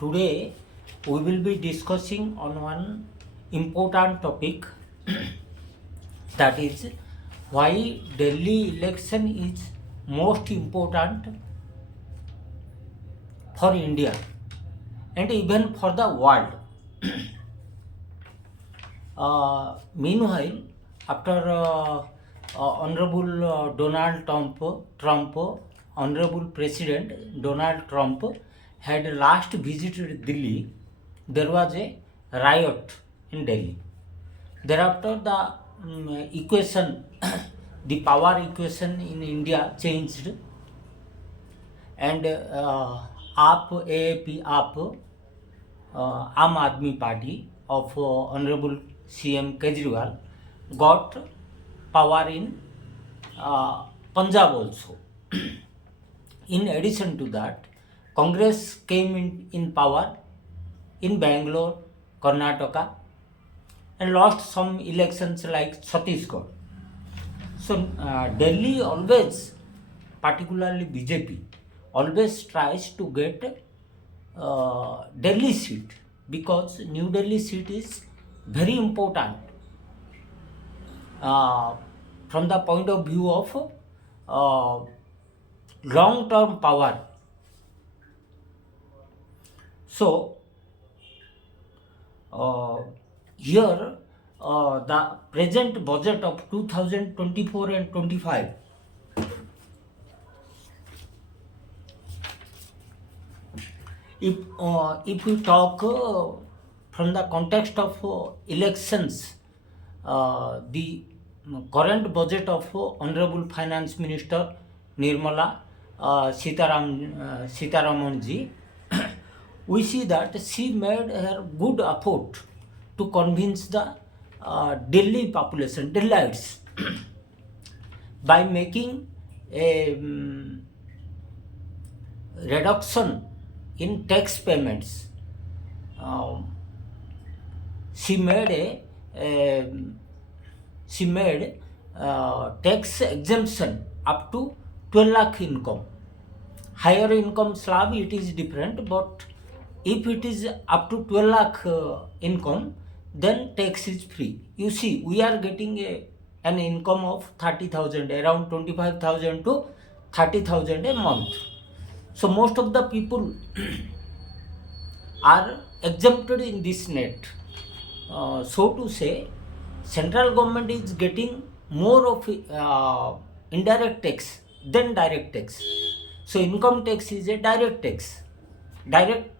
Today we will be discussing on one important topic that is why Delhi election is most important for India and even for the world. Meanwhile, after Honorable Donald Trump, Honorable President Donald Trump had last visited Delhi, there was a riot in Delhi. Thereafter, the equation, the power equation in India changed, and AAP, Aam Aadmi Party of Honorable CM Kejriwal got power in Punjab also. In addition to that, Congress came in power in Bangalore, Karnataka, and lost some elections like Chhattisgarh. So Delhi always, particularly BJP, always tries to get Delhi seat because New Delhi seat is very important from the point of view of long-term power. So here the present budget of 2024 and 25 if we talk from the context of elections, the current budget of Honorable Finance Minister Nirmala Sitaraman ji, we see that she made her good effort to convince the Delhi population, Delhiites, by making a reduction in tax payments. She made tax exemption up to 12 lakh income. Higher income slab it is different, but if it is up to 12 lakh income, then tax is free. You see, we are getting an income of 30,000, around 25,000 to 30,000 a month. So most of the people are exempted in this net. So to say, central government is getting more of indirect tax than direct tax. So income tax is a direct tax, direct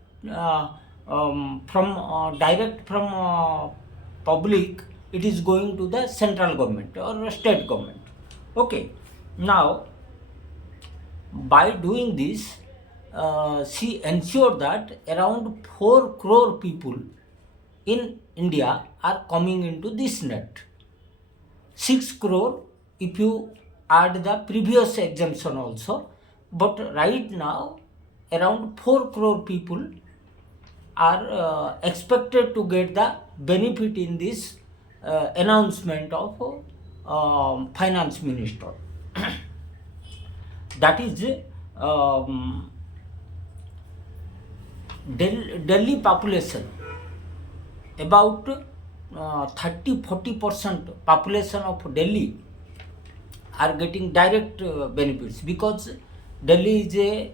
from public. It is going to the central government or state government. Okay, now by doing this, she ensured that around 4 crore people in India are coming into this net. 6 crore if you add the previous exemption also, but right now around 4 crore people are expected to get the benefit in this announcement of finance minister. That is Delhi population, about 30-40% population of Delhi are getting direct benefits because Delhi is a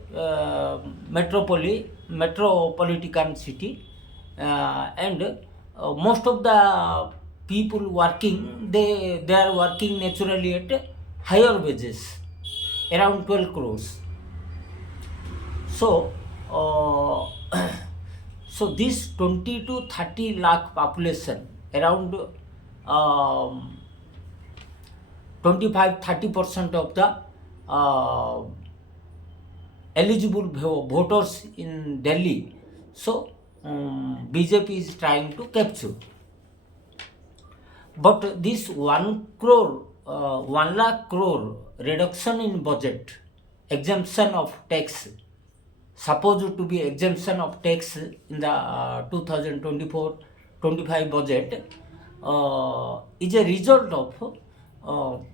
metropolitan city, and most of the people working, they are working naturally at higher wages, around 12 crores. So so this 20 to 30 lakh population, around 25-30% of the eligible voters in Delhi. So BJP is trying to capture. But this 1 lakh crore reduction in budget, exemption of tax, supposed to be exemption of tax in the 2024-25 budget, is a result of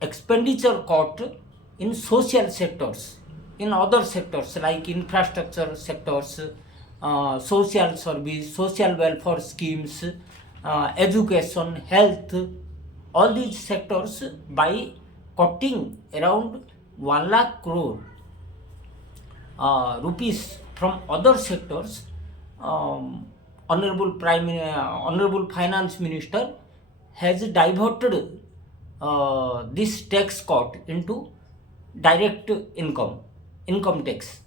expenditure cut in social sectors in other sectors like infrastructure sectors, social service, social welfare schemes, education, health, all these sectors by cutting around 1 lakh crore rupees from other sectors. Honorable Finance Minister has diverted this tax cut into direct income tax,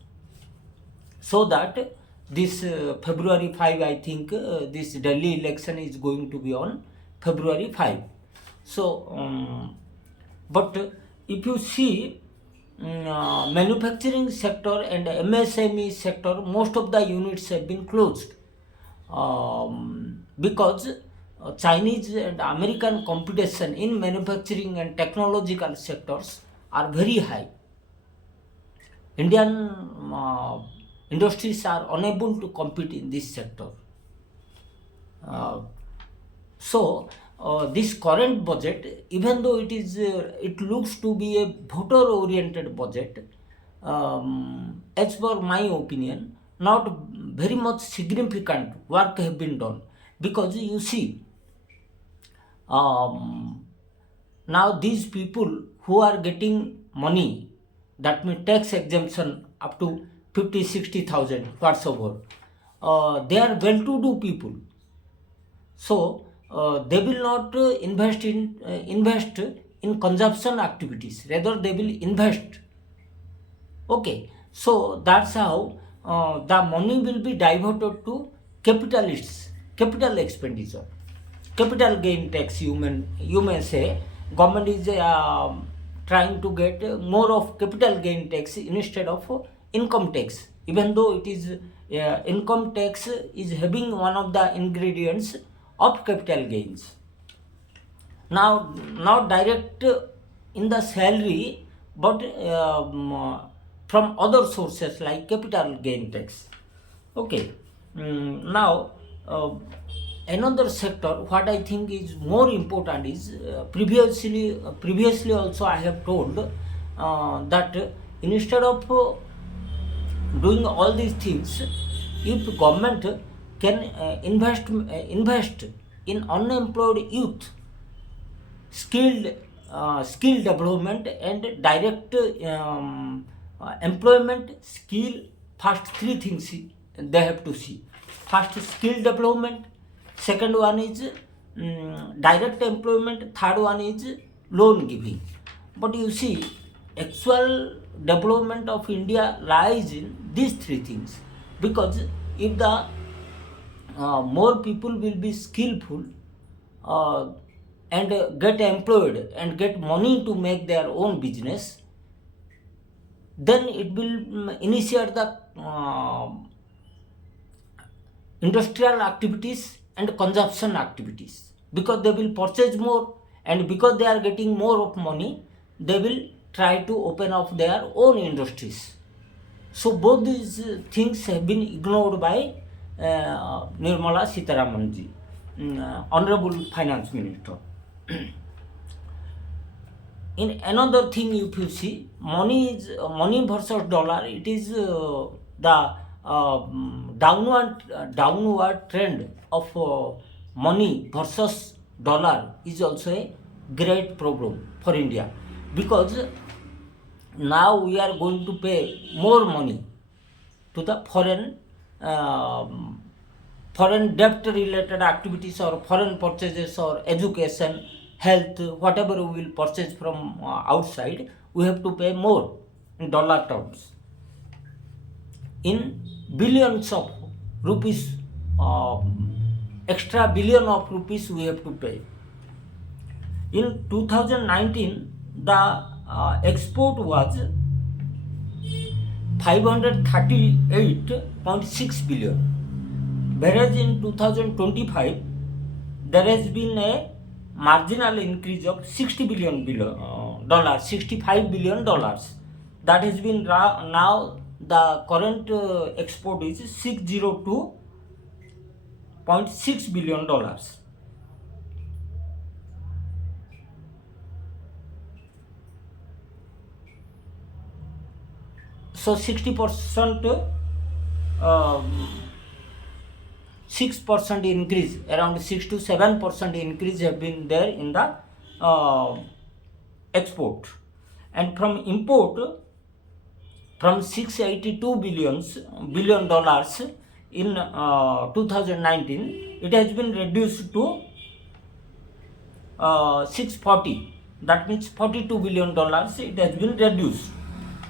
so that this February 5, I think this Delhi election is going to be on February 5. So but if you see, manufacturing sector and MSME sector, most of the units have been closed, because Chinese and American competition in manufacturing and technological sectors are very high. Indian industries are unable to compete in this sector. So this current budget, even though it looks to be a voter-oriented budget, as per my opinion, not very much significant work have been done, because you see, now these people who are getting money, that means tax exemption up to 50-60,000 whatsoever, they are well-to-do people. So they will not invest in consumption activities, rather they will invest. Okay, so that's how the money will be diverted to capitalists, capital expenditure, capital gain tax. You may say government is trying to get more of capital gain tax instead of income tax, even though it is income tax is having one of the ingredients of capital gains. Now direct in the salary, but from other sources like capital gain tax. Okay. Now another sector what I think is more important is, previously also I have told that instead of doing all these things, if government can invest in unemployed youth, skill development and direct employment, skill, first three things they have to see. First, skill development. Second one is direct employment. Third one is loan giving. But you see, actual development of India lies in these three things, because if the more people will be skillful and get employed and get money to make their own business, then it will initiate the industrial activities and consumption activities, because they will purchase more, and because they are getting more of money, they will try to open up their own industries. So both these things have been ignored by Nirmala Sitharamanji, Honorable Finance Minister. In another thing, if you see, money versus dollar, it is the downward trend of money versus dollar is also a great problem for India, because now we are going to pay more money to the foreign debt related activities or foreign purchases or education, health, whatever we will purchase from outside, we have to pay more in dollar terms, in billions of rupees, extra billion of rupees we have to pay. In 2019, the export was 538.6 billion, whereas in 2025 there has been a marginal increase of $65 billion. That has been now the current export is $602.6 billion. So 60%, 6% increase, around 6 to 7% increase have been there in the export. And from import, from 682 billion dollars in 2019, it has been reduced to 640. That means $42 billion it has been reduced.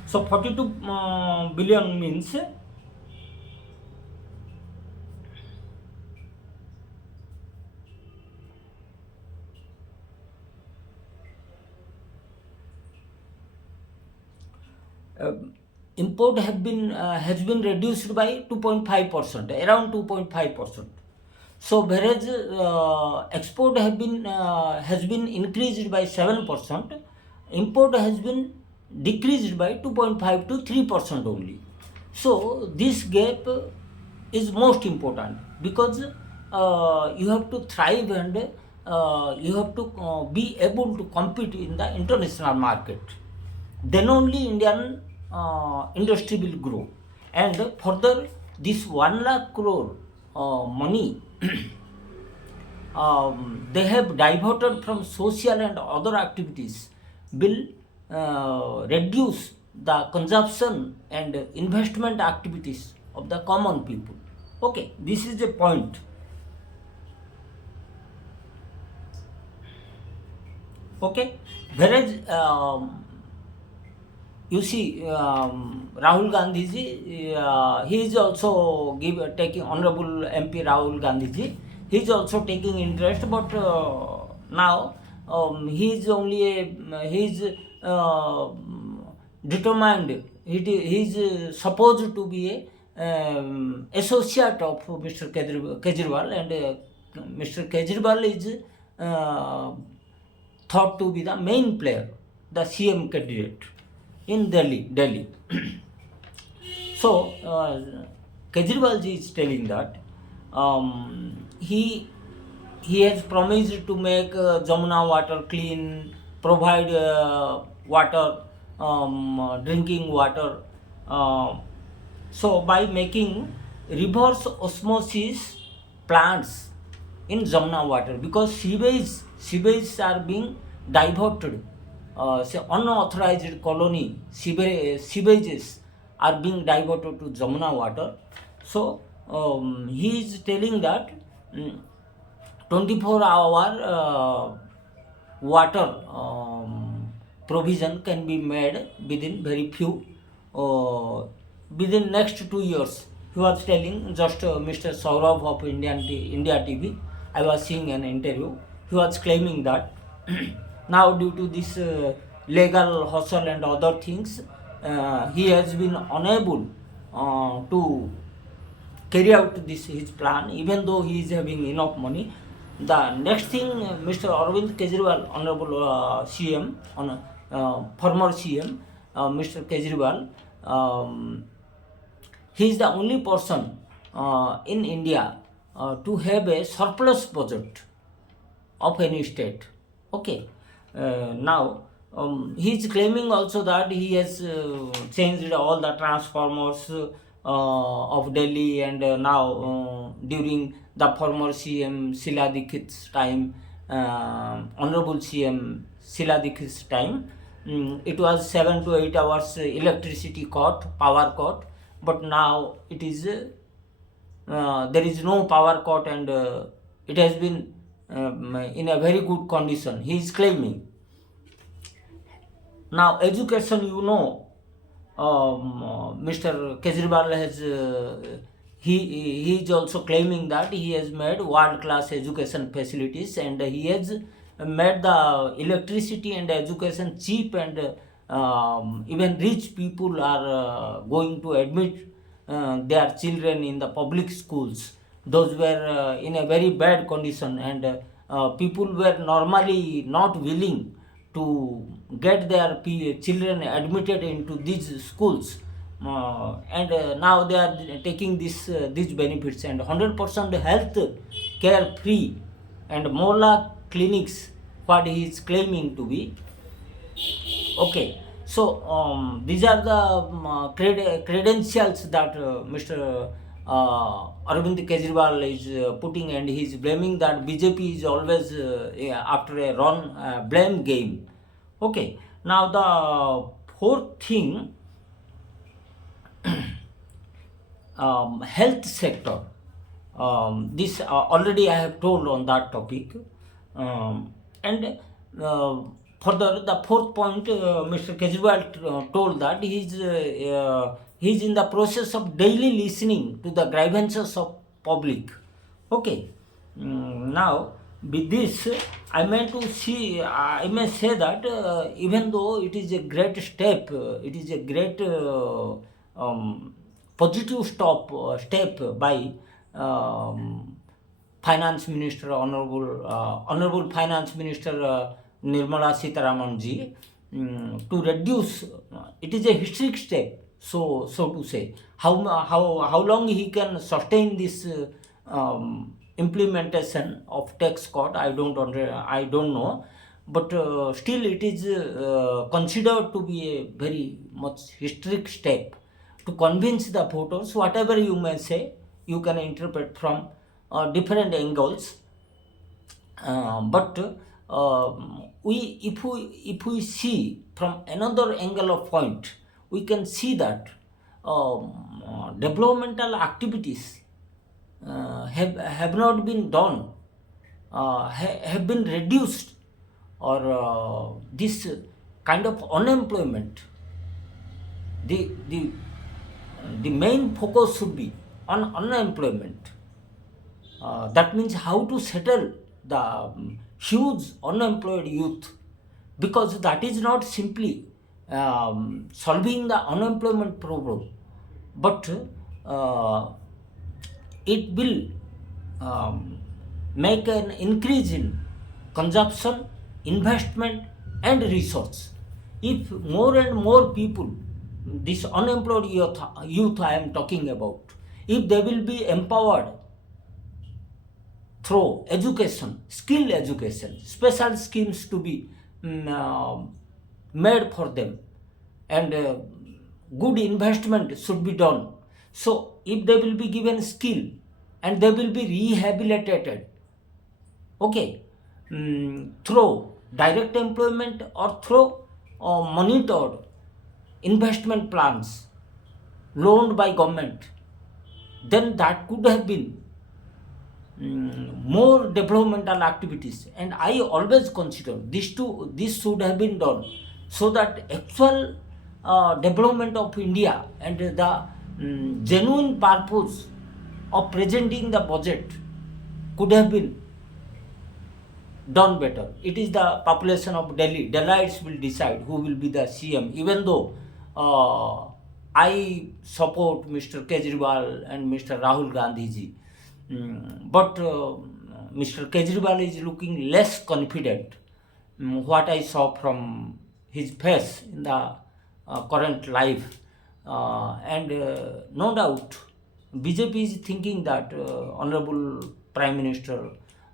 So 42 billion means import has been reduced by 2.5%, around 2.5%. So whereas export has been increased by 7%, import has been decreased by 2.5 to 3% only. So this gap is most important, because you have to thrive, and you have to be able to compete in the international market. Then only Indian industry will grow. And further, this 1 lakh crore money they have diverted from social and other activities will reduce the consumption and investment activities of the common people. Okay, this is the point. Okay, whereas you see, Rahul Gandhi ji, he is also taking, Honorable MP Rahul Gandhi ji, he is also taking interest, but now he is determined, he is supposed to be a associate of Mr. Kejriwal, and Mr. Kejriwal is thought to be the main player, the CM candidate in Delhi. So Kejriwal ji is telling that he has promised to make Jamuna water clean, provide water, drinking water. So by making reverse osmosis plants in Jamuna water, because sewage are being diverted. Say unauthorized colony sewages are being diverted to Jamuna water. So he is telling that 24-hour water provision can be made within very few, within next 2 years. He was telling, just Mr. Saurabh of India TV, I was seeing an interview, he was claiming that now due to this legal hustle and other things, he has been unable to carry out his plan, even though he is having enough money. The next thing, Mr. Arvind Kejriwal, Honorable CM, former CM, Mr. Kejriwal, he is the only person in India to have a surplus budget of any state. Okay. Now he is claiming also that he has changed all the transformers of Delhi, and now during the former CM Sheila Dikshit's time, Honorable CM Sheila Dikshit's time, it was 7 to 8 hours electricity power cut, but now it is there is no power cut, and it has been in a very good condition, he is claiming. Now education, Mr. Kejriwal has he is also claiming that he has made world class education facilities, and he has made the electricity and education cheap, and even rich people are going to admit their children in the public schools. Those were in a very bad condition, and people were normally not willing to get their children admitted into these schools, and now they are taking these benefits, and 100% health care free, and Mola clinics, what he is claiming to be. Okay, So these are the credentials that Mr. Arvind Kejriwal is putting, and he is blaming that BJP is always after a run blame game. Okay, now the fourth thing, health sector. This already I have told on that topic. And further, the fourth point, Mr. Kejriwal told that he's in the process of daily listening to the grievances of public. Okay. Now, with this, I may say that even though it is a great step, it is a great positive step by Finance Minister, Honorable Finance Minister Nirmala Sitharaman ji, to reduce. It is a historic step, so to say. How long he can sustain this implementation of tax cut, I don't know, but still it is considered to be a very much historic step to convince the voters. Whatever you may say, you can interpret from different angles, but if we see from another angle of point, we can see that developmental activities have not been done, have been reduced, or this kind of unemployment, the main focus should be on unemployment. That means how to settle the huge unemployed youth, because that is not simply solving the unemployment problem, but it will make an increase in consumption, investment, and resource. If more and more people, this unemployed youth I am talking about, if they will be empowered through education, skill education, special schemes to be made for them, and good investment should be done. So if they will be given skill and they will be rehabilitated, okay, through direct employment or through monitored investment plans loaned by government, then that could have been more developmental activities. And I always consider this should have been done, so that actual development of India and the genuine purpose of presenting the budget could have been done better. It is the population of Delhi. Delhiites will decide who will be the CM, even though I support Mr. Kejriwal and Mr. Rahul Gandhi ji. But Mr. Kejriwal is looking less confident, what I saw from his face in the current life. And no doubt, BJP is thinking that Honorable Prime Minister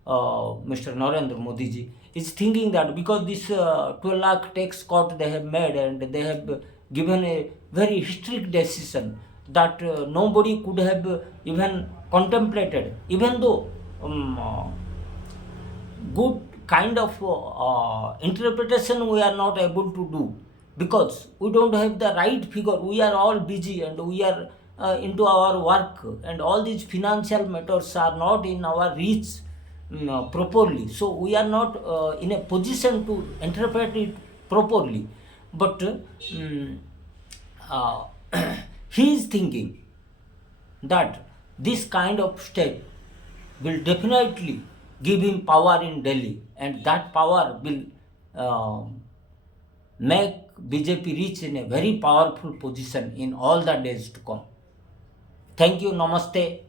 Mr. Narendra Modi ji is thinking that because this 12 lakh tax cut they have made, and they have given a very historic decision that nobody could have even contemplated, even though good kind of interpretation we are not able to do, because we don't have the right figure. We are all busy and we are into our work, and all these financial matters are not in our reach properly, so we are not in a position to interpret it properly. But he is thinking that this kind of step will definitely give him power in Delhi, and that power will make BJP reach in a very powerful position in all the days to come. Thank you. Namaste.